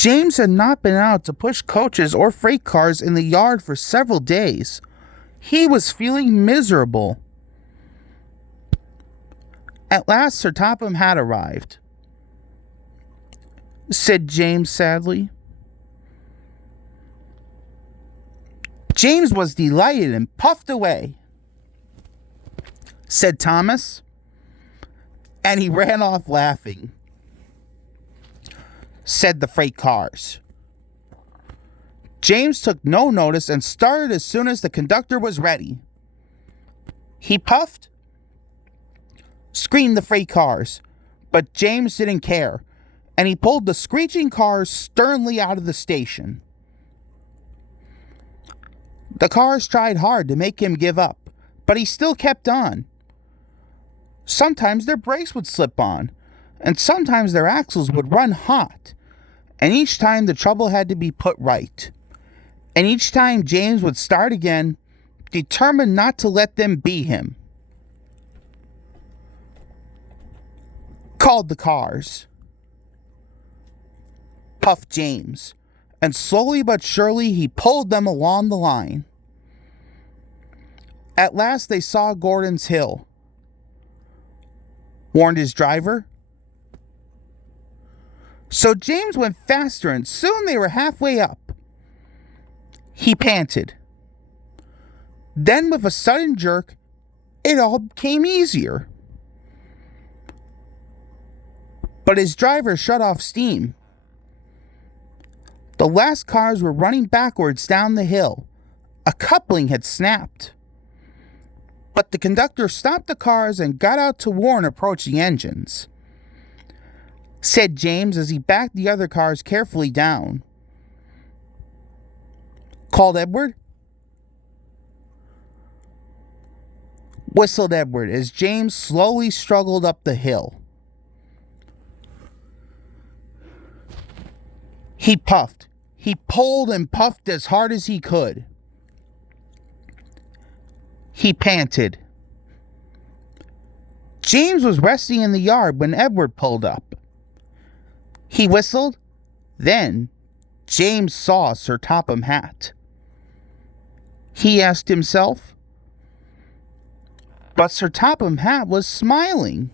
James had not been out to push coaches or freight cars in the yard for several days. He was feeling miserable. At last, Sir Topham Hatt arrived, said James sadly. James was delighted and puffed away, said Thomas, and he ran off laughing, said the freight cars. James took no notice and started as soon as the conductor was ready. He puffed, screamed the freight cars, but James didn't care, and he pulled the screeching cars sternly out of the station. The cars tried hard to make him give up, but he still kept on. Sometimes their brakes would slip on, and sometimes their axles would run hot, and each time the trouble had to be put right. And each time James would start again, determined not to let them beat him. Called the cars, puffed James, and slowly but surely he pulled them along the line. At last they saw Gordon's Hill. Warned his driver. So James went faster, and soon they were halfway up. He panted. Then with a sudden jerk, it all became easier. But his driver shut off steam. The last cars were running backwards down the hill. A coupling had snapped. But the conductor stopped the cars and got out to warn approaching engines, said James as he backed the other cars carefully down. Called Edward? Whistled Edward as James slowly struggled up the hill. He puffed. He pulled and puffed as hard as he could. He panted. James was resting in the yard when Edward pulled up. He whistled. Then James saw Sir Topham Hatt. He asked himself. But Sir Topham Hatt was smiling.